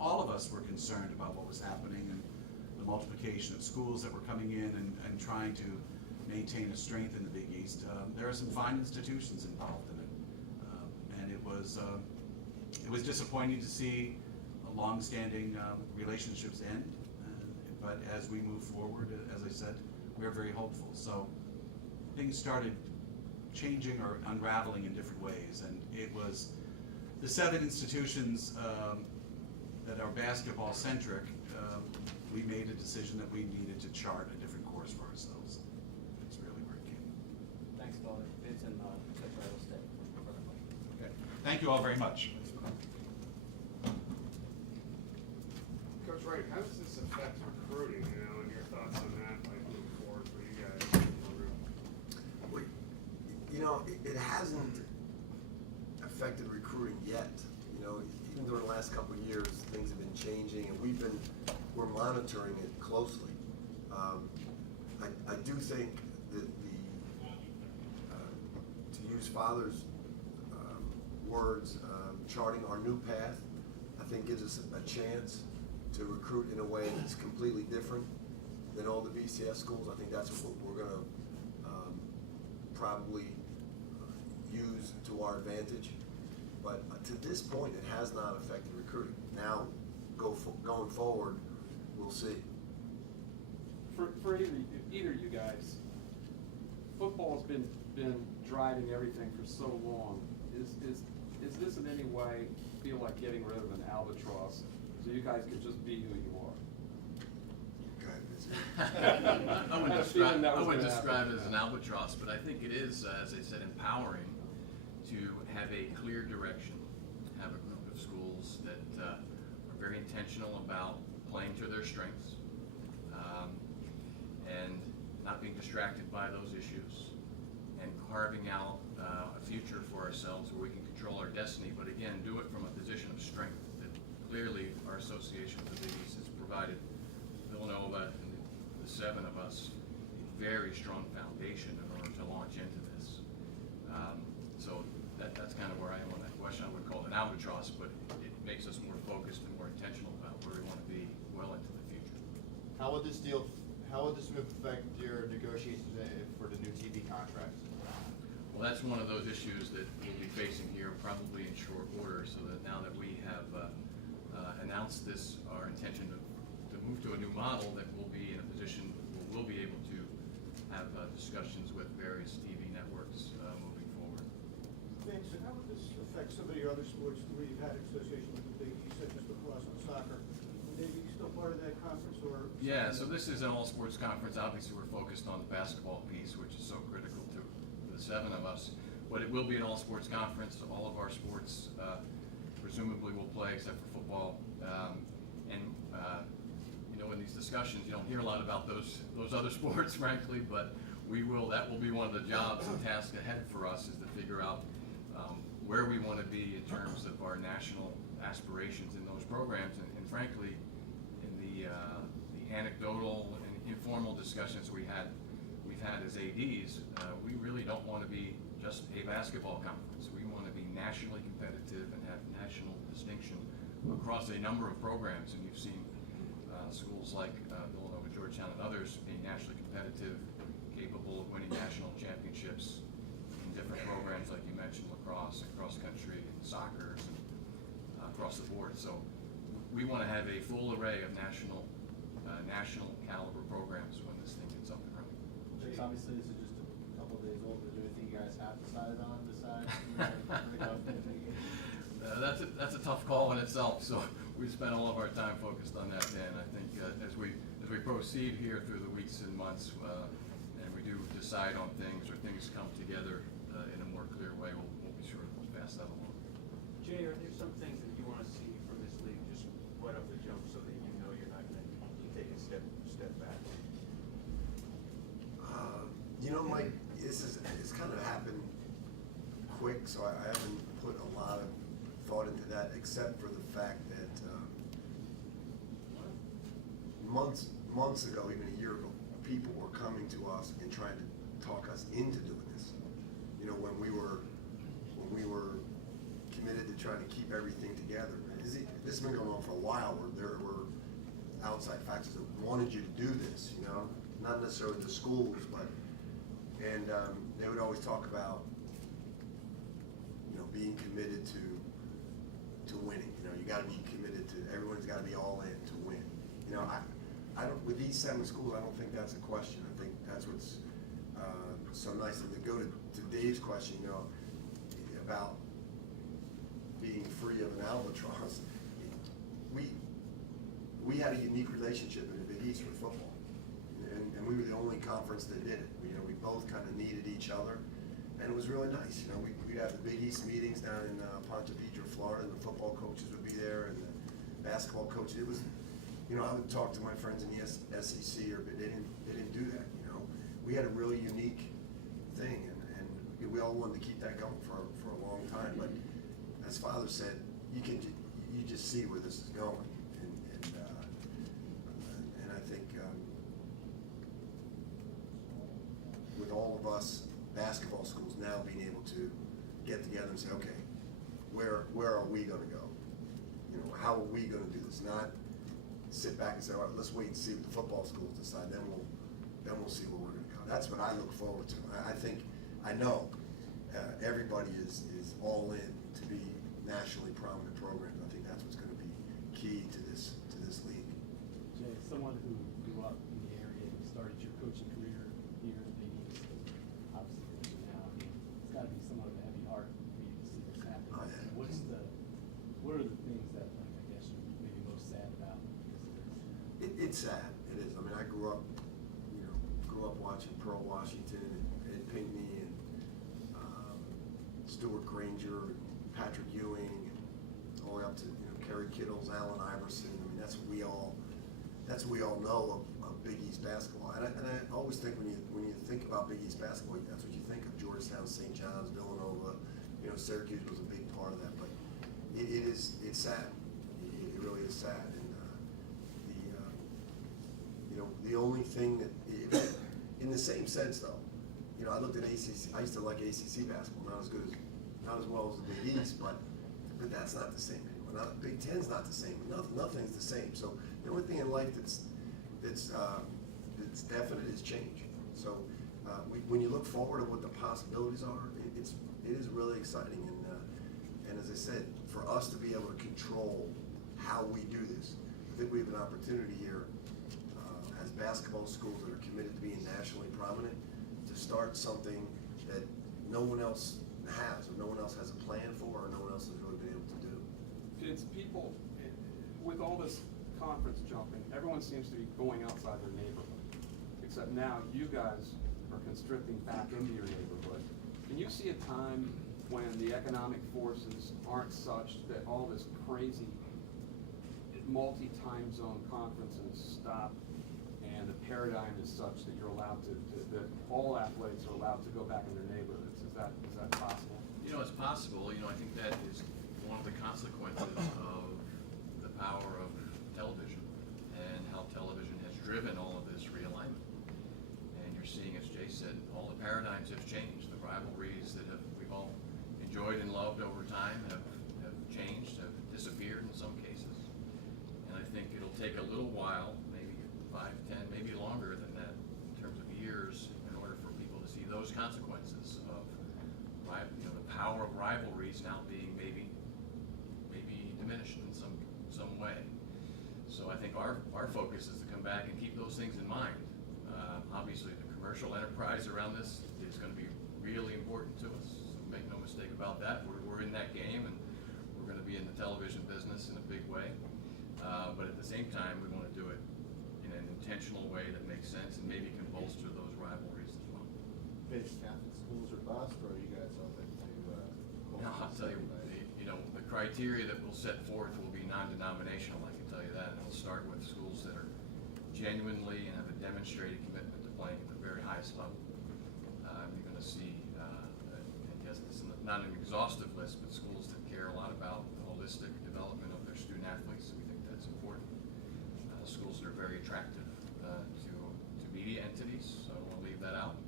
all of us were concerned about what was happening and the multiplication of schools that were coming in and trying to maintain a strength in the Big East. There are some fine institutions involved in it, and it was disappointing to see long-standing relationships end. But as we move forward, as I said, we're very hopeful. So things started changing or unraveling in different ways, and it was the 7 institutions that are basketball-centric. We made a decision that we needed to chart a different course for ourselves. That's really where it came. Thanks, Father. Vince and Secretary will stay for further questions. Okay. Thank you all very much. Coach Wright, how does this affect recruiting, and your thoughts on that, like, moving forward for you guys? Well, it hasn't affected recruiting yet. Even during the last couple of years, things have been changing, and we're monitoring it closely. I do think that to use Father's words, charting our new path, I think gives us a chance to recruit in a way that's completely different than all the BCS schools. I think that's what we're going to probably use to our advantage. But to this point, it has not affected recruiting. Now, going forward, we'll see. For either you guys, football's been driving everything for so long. Is this in any way feel like getting rid of an albatross, so you guys could just be who you are? I wouldn't describe it as an albatross, but I think it is, as I said, empowering to have a clear direction, have a group of schools that are very intentional about playing to their strengths, and not being distracted by those issues, and carving out a future for ourselves where we can control our destiny, but again, do it from a position of strength. That clearly our association with the Big East has provided Villanova and the 7 of us a very strong foundation in order to launch into this. So that's kind of where I am on that question. I would call it an albatross, but it makes us more focused and more intentional about where we want to be well into the future. How would this move affect your negotiations for the new TV contracts? Well, that's one of those issues that we'll be facing here probably in short order, so that now that we have announced this, our intention to move to a new model, that we'll be in a position where we'll be able to have discussions with various TV networks moving forward. Vince, and how would this affect some of your other sports where you've had association with the Big East, such as lacrosse and soccer? Would they be still part of that conference, or? Yeah, so this is an all-sports conference. Obviously, we're focused on the basketball piece, which is so critical to the 7 of us. But it will be an all-sports conference. All of our sports presumably will play, except for football. In these discussions, you don't hear a lot about those other sports, frankly, but that will be one of the jobs and tasks ahead for us, is to figure out where we want to be in terms of our national aspirations in those programs. And frankly, in the anecdotal and informal discussions we've had as ADs, we really don't want to be just a basketball conference. We want to be nationally competitive and have national distinction across a number of programs. And you've seen schools like Villanova, Georgetown, and others being nationally competitive, capable of winning national championships in different programs, like you mentioned, lacrosse and cross country and soccer and across the board. So we want to have a full array of national caliber programs when this thing gets up and running. Obviously, this is just a couple of days old. Is there anything you guys have decided on besides? That's a tough call in itself. So we spent all of our time focused on that, Dan. I think as we proceed here through the weeks and months, and we do decide on things, or things come together in a more clear way, we'll be sure to pass that along. Jay, are there some things that you want to see from this league just right off the jump, so that you know you're not going to take a step back? Mike, it's kind of happened quick, so I haven't put a lot of thought into that, except for the fact that months ago, even a year ago, people were coming to us and trying to talk us into doing this. When we were committed to trying to keep everything together, this has been going on for a while, where there were outside factors that wanted you to do this, you know, not necessarily the schools, but, and they would always talk about, you know, being committed to winning. You know, you got to be committed to, everyone's got to be all in to win. You know, I don't, with these 7 schools, I don't think that's a question. I think that's what's so nice. And to go to Dave's question, you know, about being free of an albatross, we had a unique relationship in the Big East with football, and we were the only conference that did it. You know, we both kind of needed each other, and it was really nice. You know, we'd have the Big East meetings down in Ponte Vedra, Florida, and the football coaches would be there, and the basketball coaches. It was, you know, I would talk to my friends in the SEC, but they didn't do that. You know, we had a really unique thing, and we all wanted to keep that going for a long time. But as Father said, you just see where this is going, and I think with all of us basketball schools now being able to get together and say, okay, where are we going to go? You know, how are we going to do this? Not sit back and say, all right, let's wait and see what the football schools decide. Then we'll see where we're going to go. That's what I look forward to. I know everybody is all in to be nationally prominent programs. I think that's what's going to be key to this league. Jay, someone who grew up in the area, you started your coaching career here in the Big East, obviously coaching now. I mean, it's got to be somewhat of a heavy heart for you to see this happen. Oh, yeah. What are the things that, like, I guess you're maybe most sad about because of this? It's sad. It is. I mean, I grew up watching Pearl Washington and Ed Pinkney and Stuart Granger and Patrick Ewing, and all the way up to Kerry Kittles, Allen Iverson. I mean, that's what we all know of Big East basketball. And I always think when you think about Big East basketball, that's what you think of: Georgetown, St. John's, Villanova. You know, Syracuse was a big part of that. But it's sad. It really is sad. And the only thing that, in the same sense though, you know, I looked at ACC. I used to like ACC basketball, not as well as the Big East, but that's not the same anymore. Big Ten's not the same. Nothing's the same. So the only thing in life that's definite is change. So when you look forward to what the possibilities are, it is really exciting. And as I said, for us to be able to control how we do this, I think we have an opportunity here as basketball schools that are committed to being nationally prominent to start something that no one else has, or no one else has a plan for, or no one else has really been able to do. It's people, with all this conference jumping, everyone seems to be going outside their neighborhood. Except now you guys are constricting back into your neighborhood. Can you see a time when the economic forces aren't such that all this crazy multi-time zone conferences stop, and the paradigm is such that you're allowed that all athletes are allowed to go back in their neighborhoods? Is that possible? You know, it's possible. You know, I think that is one of the consequences of the power of television and how television has driven all of this realignment. And you're seeing, as Jay said, all the paradigms have changed. The rivalries that we've all enjoyed and loved over time have changed, have disappeared in some cases. And I think it'll take a little while, maybe 5, 10, maybe longer than that in terms of years, in order for people to see those consequences of the power of rivalries now being maybe diminished in some way. So I think our focus is to come back and keep those things in mind. Obviously, the commercial enterprise around this is going to be really important to us. So make no mistake about that. We're in that game, and we're going to be in the television business in a big way. But at the same time, we want to do it in an intentional way that makes sense and maybe can bolster those rivalries as well. Big Catholic schools are bust, or are you guys open to? No, I'll tell you, the criteria that we'll set forth will be non-denominational, I can tell you that. And it'll start with schools that are genuinely and have a demonstrated commitment to playing at the very highest level. You're going to see, I guess this is not an exhaustive list, but schools that care a lot about the holistic development of their student athletes. We think that's important. Schools that are very attractive to media entities, so I don't want to leave that out.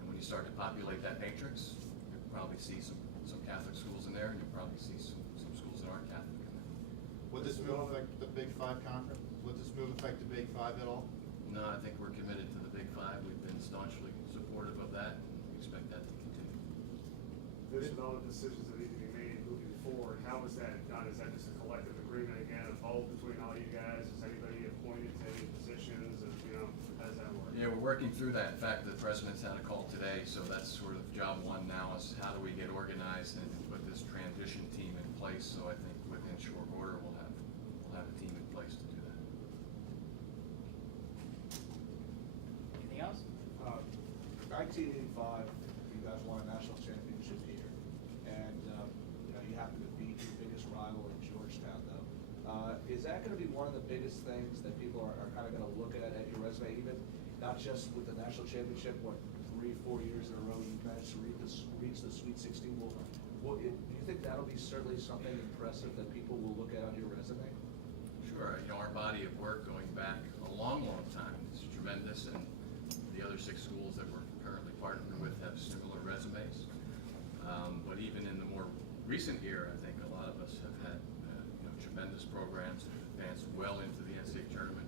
And when you start to populate that matrix, you'll probably see some Catholic schools in there, and you'll probably see some schools that aren't Catholic in there. this move affect the Big Five conference? Would this move affect the Big Five at all? No, I think we're committed to the Big Five. We've been staunchly supportive of that, and we expect that to continue. This and all the decisions that need to be made moving forward, how is that done? Is that just a collective agreement again, a vote between all you guys? Is anybody appointed to any positions, and, you know, how does that work? Yeah, we're working through that. In fact, the president's had a call today, so that's sort of job one now, is how do we get organized and put this transition team in place? So I think within short order, we'll have a team in place to do that. Anything else? 1985, you guys won a national championship here, and you know, you happen to beat your biggest rival in Georgetown, though. Is that going to be one of the biggest things that people are kind of going to look at your resume, even not just with the national championship? What, 3-4 years in a row you managed to reach the Sweet 16? Do you think that'll be certainly something impressive that people will look at on your resume? Sure, you know, our body of work going back a long, long time is tremendous, and the other 6 schools that we're currently partnered with have similar resumes. But even in the more recent year, I think a lot of us have had you know, tremendous programs that advanced well into the NCAA tournament